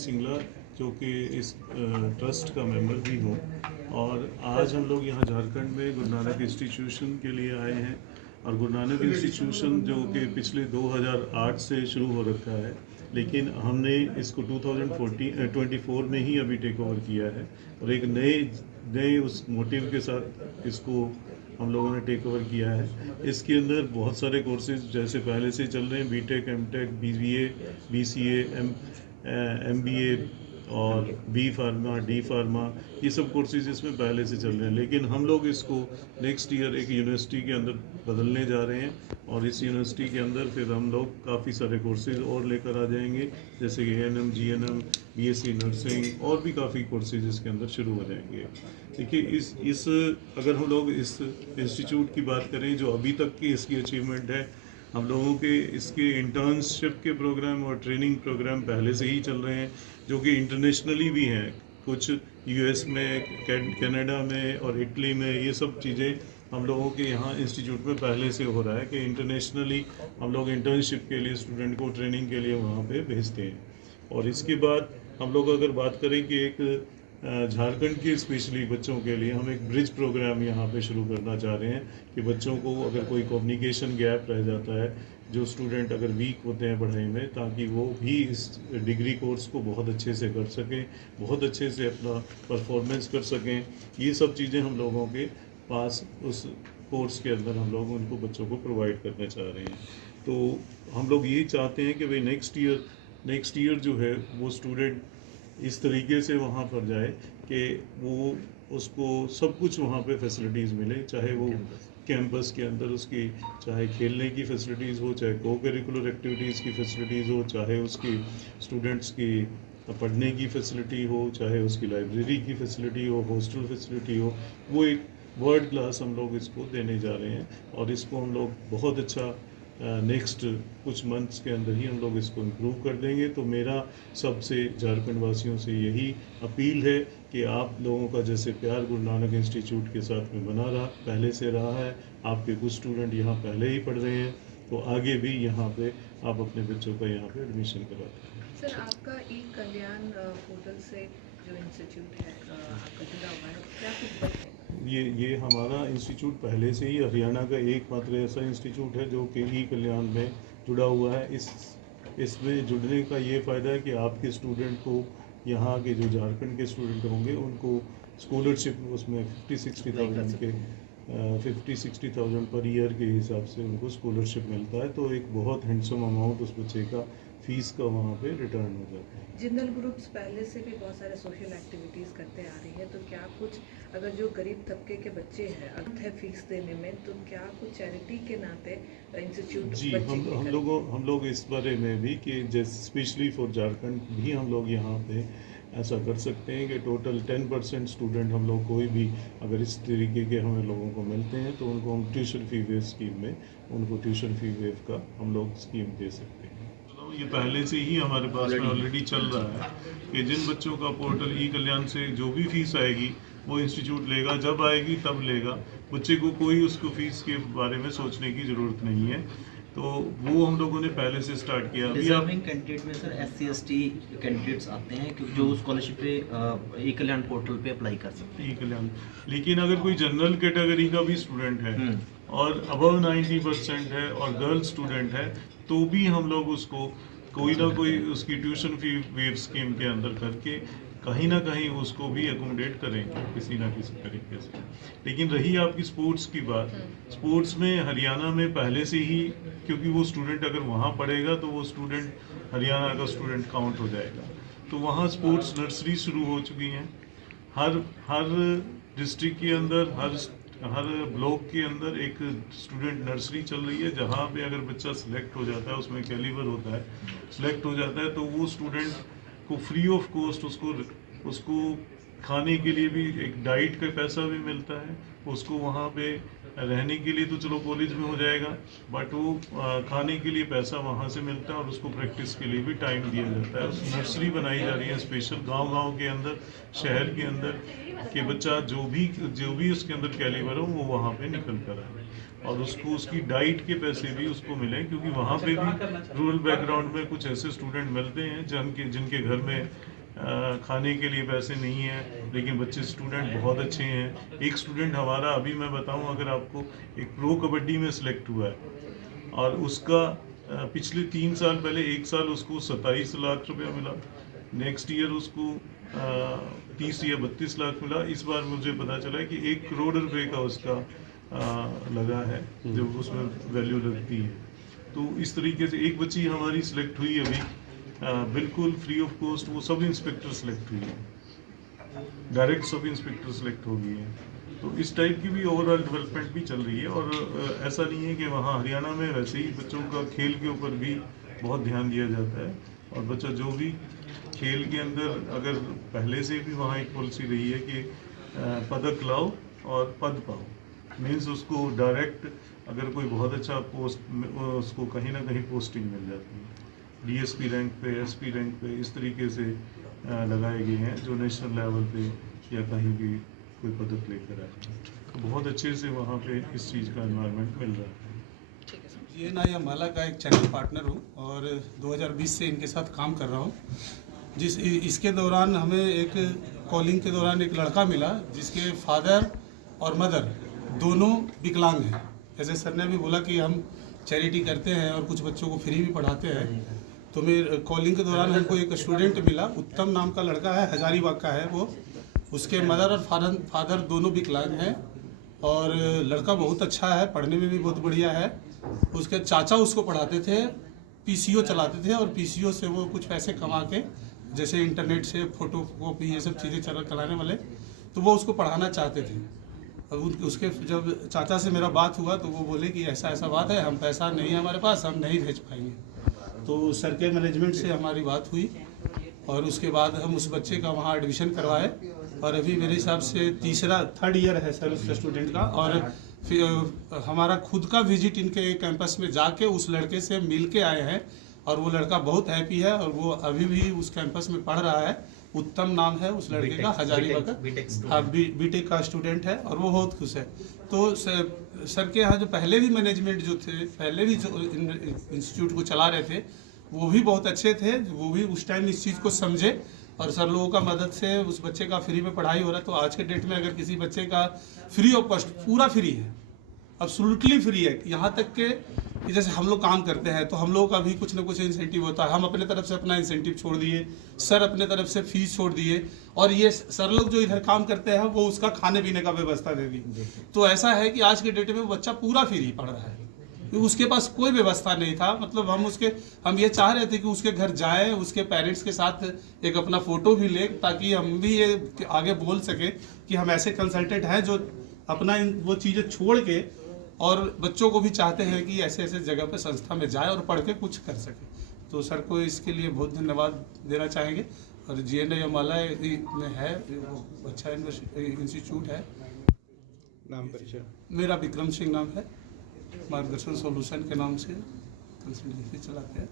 सिंगला, जो कि इस ट्रस्ट का मेंबर भी हूँ। और आज हम लोग यहाँ झारखंड में गुरु नानक इंस्टीट्यूशन के लिए आए हैं। और गुरु नानक इंस्टीट्यूशन जो कि पिछले 2008 से शुरू हो रखा है, लेकिन हमने इसको 2024 में ही अभी टेक ओवर किया है। और एक नए उस मोटिव के साथ इसको हम लोगों ने टेक ओवर किया है। इसके अंदर बहुत सारे कोर्सेज जैसे पहले से चल रहे हैं, BTech, MTech, BBA, BCA, MBA और बी फार्मा, डी फार्मा, ये सब कोर्सेज इसमें पहले से चल रहे हैं। लेकिन हम लोग इसको नेक्स्ट ईयर एक यूनिवर्सिटी के अंदर बदलने जा रहे हैं, और इस यूनिवर्सिटी के अंदर फिर हम लोग काफ़ी सारे कोर्सेज और लेकर आ जाएंगे, जैसे कि एएनएम, जीएनएम, बीएससी नर्सिंग, और भी काफ़ी कोर्सेज इसके अंदर शुरू हो जाएंगे। देखिए, इस अगर हम लोग इस इंस्टीट्यूट की बात करें, जो अभी तक की इसकी अचीवमेंट है, हम लोगों के इसके इंटर्नशिप के प्रोग्राम और ट्रेनिंग प्रोग्राम पहले से ही चल रहे हैं, जो कि इंटरनेशनली भी हैं। कुछ यूएस में, कनाडा में और इटली में, ये सब चीज़ें हम लोगों के यहाँ इंस्टीट्यूट में पहले से हो रहा है कि इंटरनेशनली हम लोग इंटर्नशिप के लिए स्टूडेंट को ट्रेनिंग के लिए वहाँ पे भेजते हैं। और इसके बाद हम लोग अगर बात करें कि एक झारखंड के स्पेशली बच्चों के लिए हम एक ब्रिज प्रोग्राम यहाँ पे शुरू करना चाह रहे हैं कि बच्चों को अगर कोई कम्युनिकेशन गैप रह जाता है, जो स्टूडेंट अगर वीक होते हैं पढ़ाई में, ताकि वो भी इस डिग्री कोर्स को बहुत अच्छे से कर सकें, बहुत अच्छे से अपना परफॉर्मेंस कर सकें। ये सब चीज़ें हम लोगों के पास उस कोर्स के अंदर हम लोग उनको बच्चों को प्रोवाइड करना चाह रहे हैं। तो हम लोग ये चाहते हैं कि भाई नेक्स्ट ईयर जो है वो स्टूडेंट इस तरीके से वहाँ पर जाए कि वो उसको सब कुछ वहाँ पे फैसिलिटीज़ मिले, चाहे वो कैंपस के अंदर उसकी चाहे खेलने की फैसिलिटीज़ हो, चाहे को करिकुलर एक्टिविटीज़ की फैसिलिटीज़ हो, चाहे उसकी स्टूडेंट्स की पढ़ने की फैसिलिटी हो, चाहे उसकी लाइब्रेरी की फैसिलिटी हो, हॉस्टल फैसिलिटी हो। वो एक वर्ल्ड क्लास हम लोग इसको देने जा रहे हैं, और इसको हम लोग बहुत अच्छा नेक्स्ट कुछ मंथ्स के अंदर ही हम लोग इसको इम्प्रूव कर देंगे। तो मेरा सबसे झारखंड वासियों से यही अपील है कि आप लोगों का जैसे प्यार गुरु नानक इंस्टीट्यूट के साथ में बना रहा, पहले से रहा है, आपके कुछ स्टूडेंट यहाँ पहले ही पढ़ रहे हैं, तो आगे भी यहाँ पे आप अपने बच्चों का यहाँ पे एडमिशन कराते हैं। सर, आपका ई कल्याण पोर्टल से जो इंस्टीट्यूट है आपका जुड़ा हुआ है, क्या कुछ बताएं? ये हमारा इंस्टीट्यूट पहले से ही हरियाणा का एकमात्र ऐसा इंस्टीट्यूट है जो कि ई कल्याण में जुड़ा हुआ है। इसमें जुड़ने का ये फ़ायदा है कि आपके स्टूडेंट को, यहाँ के जो झारखंड के स्टूडेंट होंगे, उनको स्कॉलरशिप उसमें 50-60,000 पर ईयर के हिसाब से उनको स्कॉलरशिप मिलता है। तो एक बहुत हैंडसम अमाउंट उस बच्चे का फीस का वहाँ पे रिटर्न हो जाता है। जिंदल ग्रुप्स पहले से भी बहुत सारे सोशल एक्टिविटीज़ करते आ रही है, तो क्या कुछ अगर जो गरीब तबके के बच्चे हैं अगर है फीस देने में, तो क्या कुछ चैरिटी के नाते इंस्टीट्यूट जी, हम लोग इस बारे में भी कि जैसे स्पेशली फॉर झारखंड भी हम लोग यहाँ पे ऐसा कर सकते हैं कि टोटल 10% स्टूडेंट हम लोग कोई भी अगर इस तरीके के हमें लोगों को मिलते हैं, तो उनको हम ट्यूशन फी वेव स्कीम में उनको ट्यूशन फी वेव का हम लोग स्कीम दे सकते हैं। तो ये पहले से ही हमारे पास में ऑलरेडी चल रहा है कि जिन बच्चों का पोर्टल ई कल्याण से जो भी फीस आएगी वो इंस्टीट्यूट लेगा, जब आएगी तब लेगा। बच्चे को कोई उसको फीस के बारे में सोचने की ज़रूरत नहीं है। तो वो हम लोगों ने पहले से स्टार्ट किया। डिजर्विंग कैंडिडेट में सर SC/ST कैंडिडेट्स आते हैं क्योंकि जो स्कॉलरशिप पे ई कल्याण पोर्टल पे अप्लाई कर सकते हैं। ई कल्याण, लेकिन अगर कोई जनरल कैटेगरी का भी स्टूडेंट है और अबव 90% है और गर्ल स्टूडेंट है, तो भी हम लोग उसको कोई ना कोई उसकी ट्यूशन फी वेव स्कीम के अंदर करके कहीं ना कहीं उसको भी एकोमोडेट करेंगे किसी ना किसी तरीके से। लेकिन रही आपकी स्पोर्ट्स की बात, स्पोर्ट्स में हरियाणा में पहले से ही, क्योंकि वो स्टूडेंट अगर वहाँ पढ़ेगा तो वो स्टूडेंट हरियाणा का स्टूडेंट काउंट हो जाएगा। तो वहाँ स्पोर्ट्स नर्सरी शुरू हो चुकी हैं। हर डिस्ट्रिक्ट के अंदर, हर ब्लॉक के अंदर एक स्टूडेंट नर्सरी चल रही है, जहाँ पे अगर बच्चा सिलेक्ट हो जाता है, उसमें कैलिबर होता है, सिलेक्ट हो जाता है, तो वो स्टूडेंट को फ्री ऑफ कॉस्ट उसको खाने के लिए भी एक डाइट का पैसा भी मिलता है। उसको वहाँ पे रहने के लिए तो चलो कॉलेज में हो जाएगा, बट वो खाने के लिए पैसा वहाँ से मिलता है, और उसको प्रैक्टिस के लिए भी टाइम दिया जाता है। उस नर्सरी बनाई जा रही है स्पेशल गांव-गांव के अंदर, शहर के अंदर, कि बच्चा जो भी उसके अंदर कैलिबर हो वो वहाँ पे निकल कर आए, और उसको उसकी डाइट के पैसे भी उसको मिले। क्योंकि वहाँ पे भी रूरल बैकग्राउंड में कुछ ऐसे स्टूडेंट मिलते हैं जिनके घर में खाने के लिए पैसे नहीं है, लेकिन बच्चे स्टूडेंट बहुत अच्छे हैं। एक स्टूडेंट हमारा अभी मैं बताऊं अगर आपको, एक प्रो कबड्डी में सिलेक्ट हुआ है और उसका पिछले 3 साल पहले 1 साल उसको 27 लाख रुपया मिला, नेक्स्ट ईयर उसको 30 या 32 लाख मिला। इस बार मुझे पता चला कि 1 करोड़ रुपए का उसका लगा है जो उसमें वैल्यू लगती है। तो इस तरीके से एक बच्ची हमारी सिलेक्ट हुई अभी बिल्कुल फ्री ऑफ कॉस्ट, वो सब इंस्पेक्टर सिलेक्ट हुई है, डायरेक्ट सब इंस्पेक्टर सिलेक्ट हो गई है। तो इस टाइप की भी ओवरऑल डेवलपमेंट भी चल रही है। और ऐसा नहीं है कि वहाँ हरियाणा में वैसे ही बच्चों का खेल के ऊपर भी बहुत ध्यान दिया जाता है, और बच्चा जो भी खेल के अंदर, अगर पहले से भी वहाँ एक पॉलिसी रही है कि पदक लाओ और पद पाओ, मीन्स उसको डायरेक्ट अगर कोई बहुत अच्छा पोस्ट, उसको कहीं ना कहीं पोस्टिंग मिल जाती है, डीएसपी रैंक पे, एसपी रैंक पे, इस तरीके से लगाए गए हैं जो नेशनल लेवल पे या कहीं भी कोई पदक लेकर आए हैं। तो बहुत अच्छे से वहाँ पे इस चीज़ का एनवायरनमेंट मिल रहा है। ये ना माला का एक चैनल पार्टनर हूँ और 2020 से इनके साथ काम कर रहा हूँ। इसके दौरान हमें एक कॉलिंग के दौरान एक लड़का मिला जिसके फादर और मदर दोनों विकलांग हैं। जैसे सर ने भी बोला कि हम चैरिटी करते हैं और कुछ बच्चों को फ्री भी पढ़ाते हैं, तो मेरे कॉलिंग के दौरान हमको एक स्टूडेंट मिला, उत्तम नाम का लड़का है, हजारीबाग का है वो। उसके मदर और फादर दोनों विकलांग हैं और लड़का बहुत अच्छा है, पढ़ने में भी बहुत बढ़िया है। उसके चाचा उसको पढ़ाते थे, पीसीओ चलाते थे और पीसीओ से वो कुछ पैसे कमा के, जैसे इंटरनेट से फोटो कॉपी ये सब चीज़ें चलाने वाले, तो वो उसको पढ़ाना चाहते थे। और उसके जब चाचा से मेरा बात हुआ तो वो बोले कि ऐसा ऐसा बात है, हम पैसा नहीं है हमारे पास, हम नहीं भेज पाएंगे। तो सर के मैनेजमेंट से हमारी बात हुई और उसके बाद हम उस बच्चे का वहाँ एडमिशन करवाए और अभी मेरे हिसाब से थर्ड ईयर है सर उस स्टूडेंट का। और फिर हमारा खुद का विजिट इनके कैंपस में जाके उस लड़के से मिल के आए हैं और वो लड़का बहुत हैप्पी है और वो अभी भी उस कैंपस में पढ़ रहा है। उत्तम नाम है उस लड़के का, हजारीबाग का, हाँ बीटेक का स्टूडेंट है और वो बहुत खुश है। तो सर के यहाँ जो पहले भी मैनेजमेंट जो थे, पहले भी जो इंस्टीट्यूट को चला रहे थे, वो भी बहुत अच्छे थे, वो भी उस टाइम इस चीज़ को समझे और सर लोगों का मदद से उस बच्चे का फ्री में पढ़ाई हो रहा है। तो आज के डेट में अगर किसी बच्चे का फ्री ऑफ कॉस्ट, पूरा फ्री है, एब्सोल्युटली फ्री है, यहाँ तक के कि जैसे हम लोग काम करते हैं तो हम लोगों का भी कुछ ना कुछ इंसेंटिव होता है, हम अपने तरफ से अपना इंसेंटिव छोड़ दिए, सर अपने तरफ से फीस छोड़ दिए और ये सर लोग जो इधर काम करते हैं वो उसका खाने पीने का व्यवस्था दे दी। तो ऐसा है कि आज के डेट में बच्चा पूरा फ्री पढ़ रहा है, उसके पास कोई व्यवस्था नहीं था। मतलब हम ये चाह रहे थे कि उसके घर जाए, उसके पेरेंट्स के साथ एक अपना फोटो भी ले, ताकि हम भी ये आगे बोल सके कि हम ऐसे कंसल्टेंट हैं जो अपना वो चीज़ें छोड़ के और बच्चों को भी चाहते हैं कि ऐसे ऐसे जगह पे संस्था में जाए और पढ़ के कुछ कर सके। तो सर को इसके लिए बहुत धन्यवाद देना चाहेंगे। और GNI माला में है, वो अच्छा इंस्टीट्यूट है। नाम परिचय? मेरा विक्रम सिंह नाम है, मार्गदर्शन सॉल्यूशन के नाम से कंसल्टेंसी चलाते हैं।